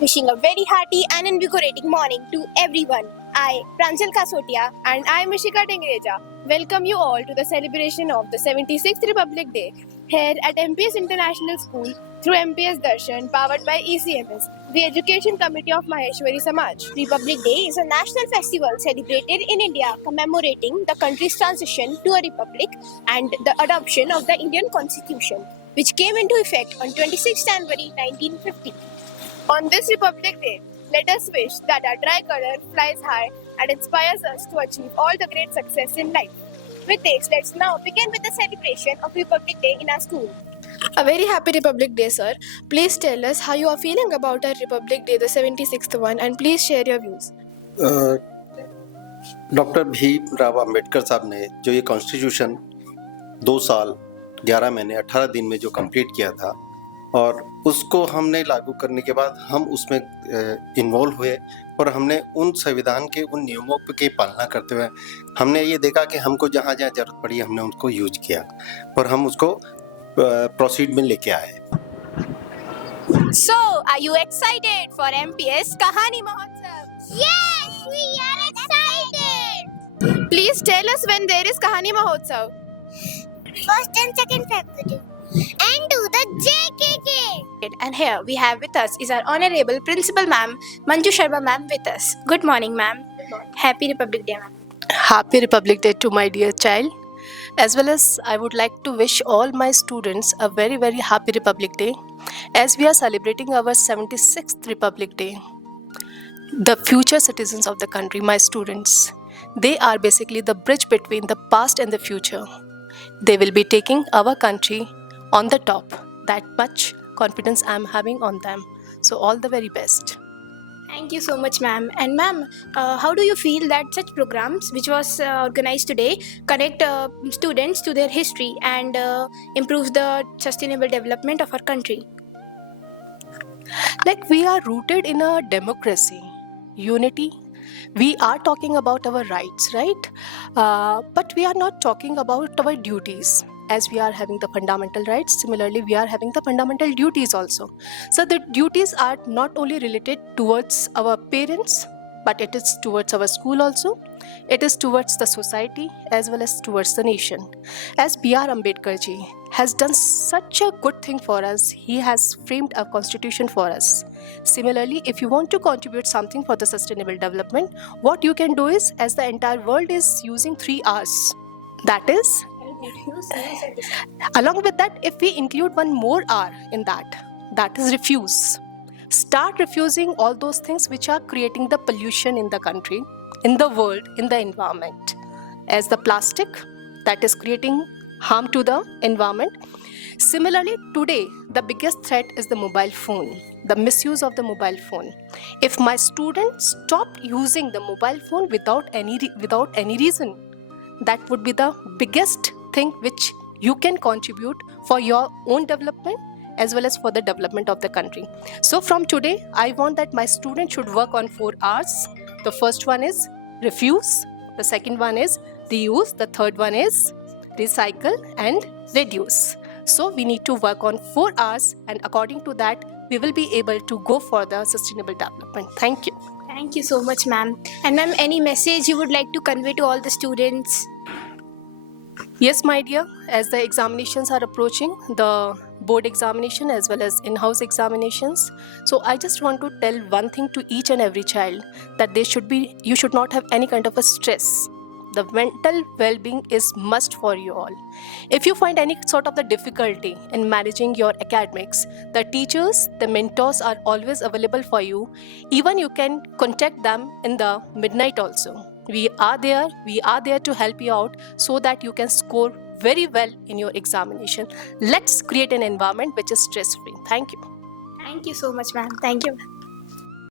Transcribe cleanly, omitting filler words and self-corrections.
Wishing a very hearty and invigorating morning to everyone. I, Pranjal Kasotia, and I, Mishika Tengreja, welcome you all to the celebration of the 76th Republic Day here at MPS International School through MPS Darshan, powered by ECMS, the Education Committee of Maheshwari Samaj. Republic Day is a national festival celebrated in India commemorating the country's transition to a republic and the adoption of the Indian Constitution, which came into effect on 26 January 1950. On this Republic Day, let us wish that our tricolor flies high and inspires us to achieve all the great success in life. With this, let's now begin with the celebration of Republic Day in our school. A very happy Republic Day, sir. Please tell us how you are feeling about our Republic Day, the 76th one, and please share your views. Doctor Bhimrao Ambedkar साहब ने जो ये constitution 2 साल 11 महीने 18 दिन में जो complete किया था और उसको हमने लागू करने के बाद हम उसमें इन्वॉल्व हुए और हमने उन संविधान के उन नियमों की पालना करते हुए हमने ये देखा कि हमको जहाँ जहाँ जरूरत पड़ी हमने उनको यूज किया और हम उसको प्रोसीड में लेके आए. So, are you excited for MPS Kahani Mahotsav? Yes, we are excited. Please tell us when there is Kahani Mahotsav. 1st and 2nd February. And to the JKK. And here we have with us is our Honorable Principal Ma'am, Manju Sharma Ma'am with us. Good morning, ma'am. Happy Republic Day, ma'am. Happy Republic Day to my dear child. As well as I would like to wish all my students a very, very happy Republic Day as we are celebrating our 76th Republic Day. The future citizens of the country, my students, they are basically the bridge between the past and the future. They will be taking our country on the top. That much confidence I am having on them. So all the very best. Thank you so much, ma'am. And ma'am, how do you feel that such programs, which was organized today, connect students to their history and improves the sustainable development of our country? Like we are rooted in a democracy, unity. We are talking about our rights, right? But we are not talking about our duties. As we are having the fundamental rights, similarly, we are having the fundamental duties also. So the duties are not only related towards our parents, but it is towards our school also. It is towards the society as well as towards the nation. As B.R. Ambedkar ji has done such a good thing for us, he has framed a constitution for us. Similarly, if you want to contribute something for the sustainable development, what you can do is, as the entire world is using 3 R's, that is, along with that, if we include one more R in that is refuse. Start refusing all those things which are creating the pollution in the country, in the world, in the environment. As the plastic that is creating harm to the environment. Similarly, today, the biggest threat is the mobile phone, the misuse of the mobile phone. If my students stop using the mobile phone without any reason, that would be the biggest thing which you can contribute for your own development as well as for the development of the country. So from today, I want that my students should work on 4 R's. The first one is refuse. The second one is reuse. The third one is recycle and reduce. So we need to work on 4 R's, and according to that, we will be able to go for the sustainable development. Thank you. Thank you so much, ma'am. And ma'am, any message you would like to convey to all the students? Yes, my dear, as the examinations are approaching, the board examination as well as in-house examinations. So I just want to tell one thing to each and every child, that you should not have any kind of a stress. The mental well-being is must for you all. If you find any sort of the difficulty in managing your academics, the teachers, the mentors are always available for you. Even you can contact them in the midnight also. We are there to help you out so that you can score very well in your examination. Let's create an environment which is stress-free. Thank you. Thank you so much, ma'am. Thank you.